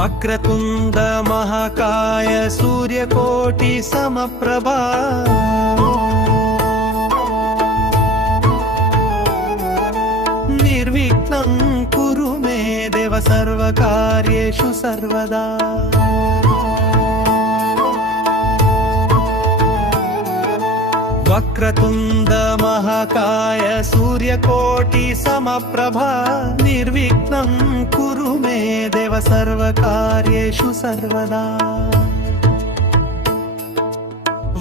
ವಕ್ರತುಂಡ ಮಹಾಕಾಯ ಸೂರ್ಯಕೋಟಿ ಸಮಪ್ರಭಾ ನಿರ್ವಿಘ್ನಂ ಕುರು ಮೇ ದೇವ ಸರ್ವಕಾರ್ಯೇಷು ಸರ್ವದಾ ವಕ್ರತುಂಡ ಮಹಾಕಾಯ ಸೂರ್ಯಕೋಟಿ ಸಮಪ್ರಭಾ ನಿರ್ವಿಘ್ನಂ ಕುರು ಮೇ ದೇವ ಸರ್ವಕಾರ್ಯೇಷು ಸರ್ವದಾ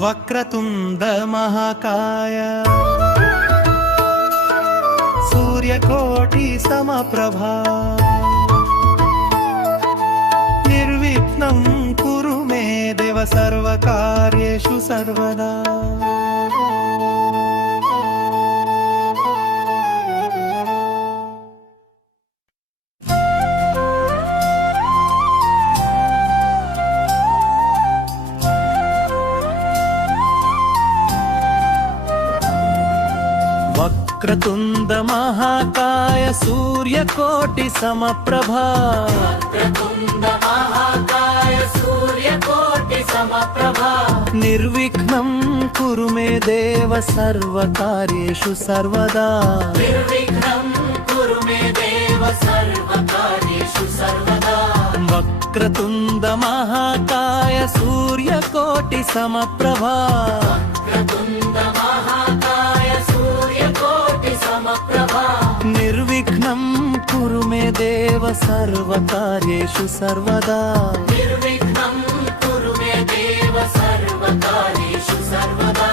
ವಕ್ರತುಂಡ ಮಹಾಕಾಯ ಸೂರ್ಯಕೋಟಿ ಸಮಪ್ರಭಾ ನಿರ್ವಿಘ್ನಂ ಕುರು ಮೇ ದೇವ ಸರ್ವಕಾರ್ಯೇಷು ಸರ್ವದಾ ವಕ್ರತುಂಡ ಮಹಾಕಾಯ ಸೂರ್ಯಕೋಟಿ ಸಮಪ್ರಭಾ ವಕ್ರತುಂಡ ಮಹಾಕಾಯ ಸೂರ್ಯಕೋಟಿ ಸಮಪ್ರಭಾ ನಿರ್ವಿಘ್ನಂ ಕುರು ಮೇ ದೇವ ಸರ್ವಕಾರ್ಯೇಷು ಸರ್ವದಾ ನಿರ್ವಿಘ್ನಂ ಕುರು ಮೇ ದೇವ ಸರ್ವಕಾರ್ಯೇಷು ಸರ್ವದಾ ವಕ್ರತುಂಡ ಮಹಾಕಾಯ ಸೂರ್ಯಕೋಟಿ ಸಮಪ್ರಭಾ ವಕ್ರತುಂಡ ಮಹಾಕಾಯ ಸೂರ್ಯಕೋಟಿ ಸಮಪ್ರಭಾ ನಿರ್ವಿಘ್ನಂ ಕುರು ಮೇ ದೇವ ಸರ್ವಕಾರ್ಯೇಷು ಸರ್ವದಾ ನಿರ್ವಿಘ್ನಂ ಕುರು ಮೇ ದೇವ ಸರ್ವಕಾರ್ಯೇಷು ಸರ್ವದಾ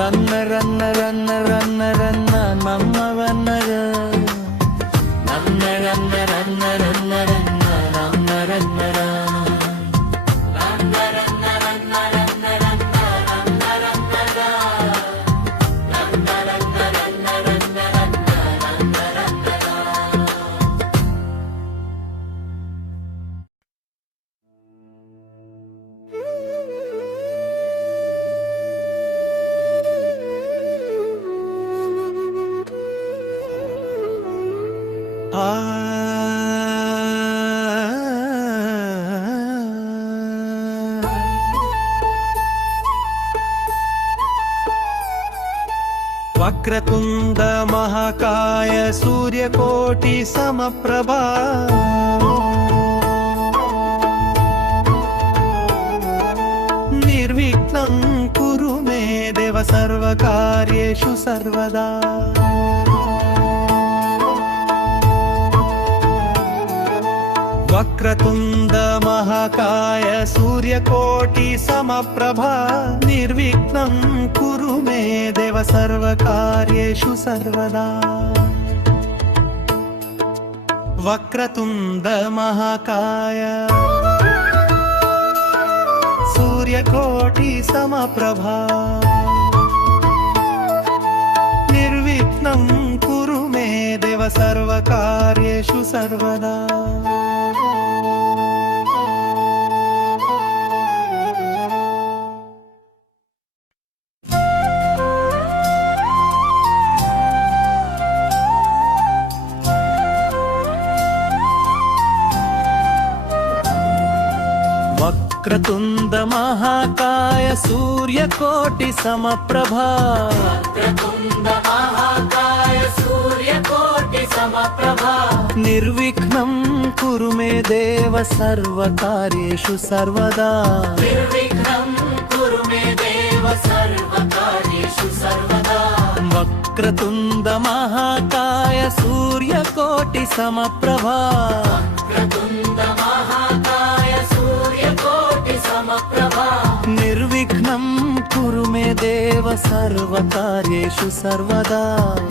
ರನ್ನ ರನ್ನ ರನ್ನ ರನ್ನ ರನ್ನ ನಮ್ಮವನ್ನರ ರನ್ನ ರನ್ನ ರನ್ನ ರನ್ನ ರನ್ನ ರನ್ನ ರನ್ನ ವಕ್ರತುಂಡ ಮಹಾಕಾಯ ಸೂರ್ಯಕೋಟಿ ಸಮಪ್ರಭಾ ನಿರ್ವಿಘ್ನಂ ಕುರು ಮೇ ದೇವ ಸರ್ವಕಾರ್ಯೇಷು ಸರ್ವದಾ ವಕ್ರತುಂಡ ಮಹಾಕಾಯ ಸೂರ್ಯಕೋಟಿ ಸಮಪ್ರಭಾ ನಿರ್ವಿಘ್ನಂ ಕುರು ಮೇ ದೇವ ಸರ್ವಕಾರ್ಯೇಷು ಸರ್ವದಾ ವಕ್ರತುಂಡ ಮಹಾಕಾಯ ಸೂರ್ಯಕೋಟಿ ಸಮಪ್ರಭಾ ನಿರ್ವಿಘ್ನಂ ಕುರು ಮೇ ದೇವ ಸರ್ವಕಾರ್ಯೇಷು ಸರ್ವದಾ ವಕ್ರತುಂಡ ಮಹಾಕಾಯ ಸೂರ್ಯಕೋಟಿ ಸಮಪ್ರಭಾ ವಕ್ರತುಂಡ ಮಹಾಕಾಯ ಸೂರ್ಯಕೋಟಿ ಸಮಪ್ರಭಾ ನಿರ್ವಿಘ್ನಂ ಕುರು ಮೇ ದೇವ ಸರ್ವಕಾರ್ಯೇಷು ಸರ್ವದಾ ನಿರ್ವಿಘ್ನಂ ಕುರು ಮೇ ದೇವ ಸರ್ವಕಾರ್ಯೇಷು ಸರ್ವದಾ ವಕ್ರತುಂಡ ಮಹಾಕಾಯ ಸೂರ್ಯಕೋಟಿ ಸಮಪ್ರಭಾ ವಕ್ರತುಂಡ ಮಹಾಕಾಯ ಸೂರ್ಯಕೋಟಿ ಸಮಪ್ರಭಾ ನಿರ್ವಿಘ್ನಂ ಕುರು ಮೇ ದೇವ ಸರ್ವಕಾರ್ಯೇಷು ಸರ್ವದಾ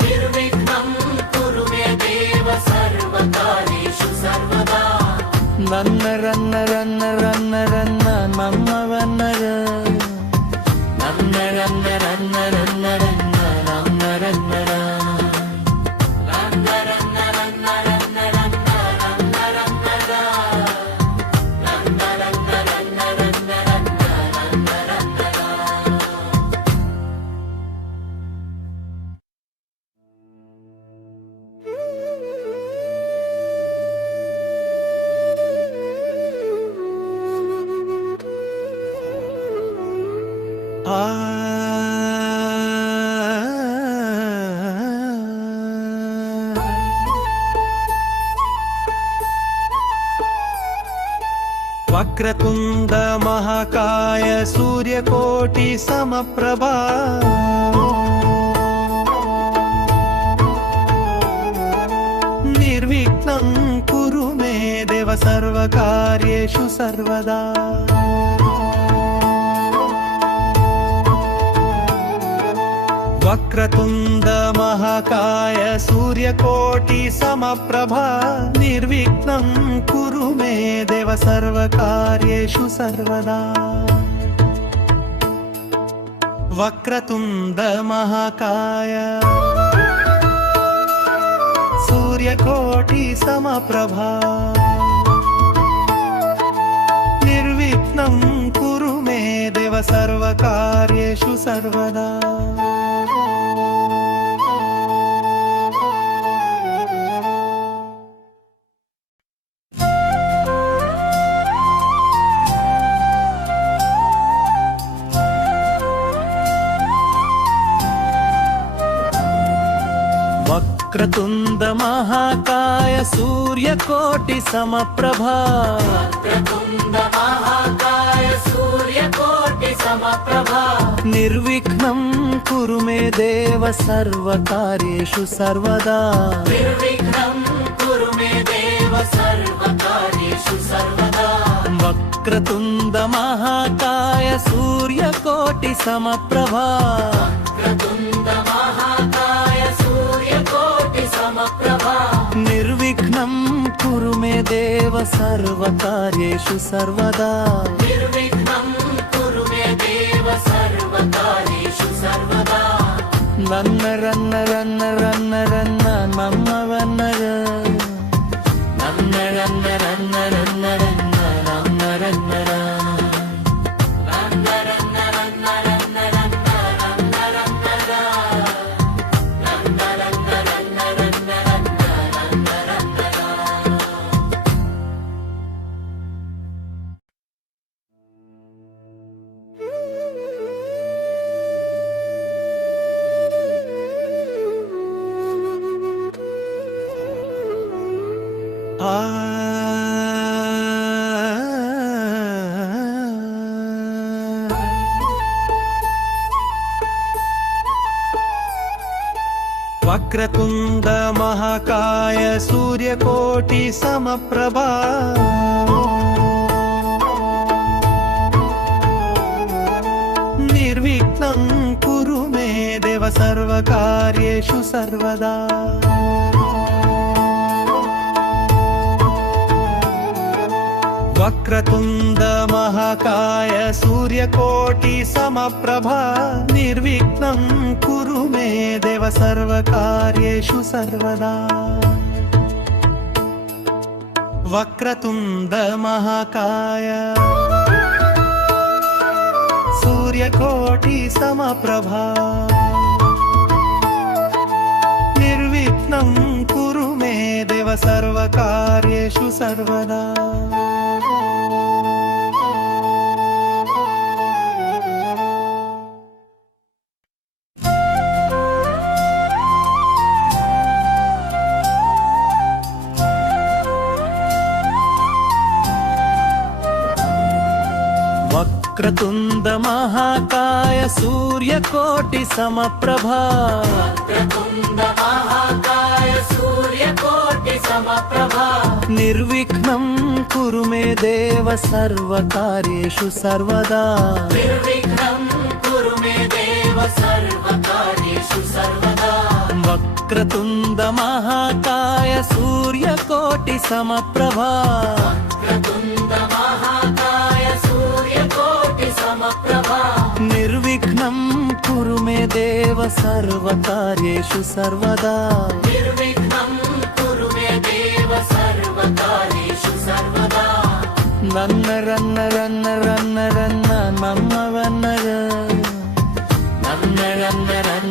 ನಿರ್ವಿಘ್ನಂ ಕುರು ಮೇ ದೇವ ಸರ್ವಕಾರ್ಯೇಷು ಸರ್ವದಾ ರನ್ನ ರನ್ನ ರನ್ನ ರನ್ನ ರನ್ನ ನಮ್ಮವನ್ನರ ರನ್ನ ರನ್ನ ರನ್ನ ರನ್ನ ರನ್ನ ರನ್ನ ರನ್ನ వక్రతుండ మహాకాయ సూర్యకోటి సమప్రభా నిర్విఘ్నం కురు మే దేవ సర్వకార్యేషు సర్వదా వక్రతుండ మహాకాయ సూర్యకోటి సమప్రభా నిర్విఘ్నం కురు మే దేవ సర్వకార్యేషు సర్వదా వక్రతుండ మహాకాయ సూర్యకోటి సమప్రభా నిర్విఘ్నం కురు మే దేవ సర్వకార్యేషు సర్వదా వక్రతుండ మహాకాయ సూర్యకోటి సమప్రభా వక్రతుండ మహాకాయ సూర్యకోటి సమప్రభా నిర్విఘ్నం కురు మే దేవ సర్వకార్యేషు సర్వదా నిర్విఘ్నం కురు మే దేవ సర్వకార్యేషు సర్వదా వక్రతుండ మహాకాయ సూర్యకోటి సమప్రభా వక్రతుండ మహాకాయ సూర్యకోటి సమప్రభా నిర్విఘ్నం కురు మే దేవ సర్వకార్యేషు సర్వదా నిర్విఘ్నం కురు మే దేవ సర్వకార్యేషు సర్వదా రన్న రన్న రన్న రన్న రన్న మమ్మ వన్నర రన్న రన్న రన్న రన్న రన్న రన్న రన్న వక్రతుండ మహాకాయ సూర్యకోటి సమప్రభా నిర్విఘ్నం కురు మే దేవ సర్వకార్యేషు సర్వదా వక్రతుండ మహాకాయ సూర్యకోటి సమప్రభా నిర్విఘ్నం కురు మే దేవ సర్వకార్యేషు సర్వదా వక్రతుండ మహాకాయ సూర్యకోటి సమప్రభా నిర్విఘ్నం కురు మే దేవ సర్వకార్యేషు సర్వదా వక్రతుండ మహాకాయ సూర్యకోటి సమప్రభా వక్రతుండ మహాకాయ సూర్యకోటి సమప్రభా నిర్విఘ్నం కురు మే దేవ సర్వకార్యేషు సర్వదా నిర్విఘ్నం కురు మే దేవ సర్వకార్యేషు సర్వదా వక్రతుండ మహాకాయ సూర్యకోటి సమప్రభా వక్రతుండ మహాకాయ సూర్యకోటి సమప్రభా నిర్విఘ్నం కురు మే దేవ సర్వకార్యేషు సర్వదా నిర్విఘ్నం కురు మే దేవ సర్వకార్యేషు సర్వదా రన్న రన్న రన్న రన్న రన్న మమ్మ వన్నర రన్న రన్న రన్న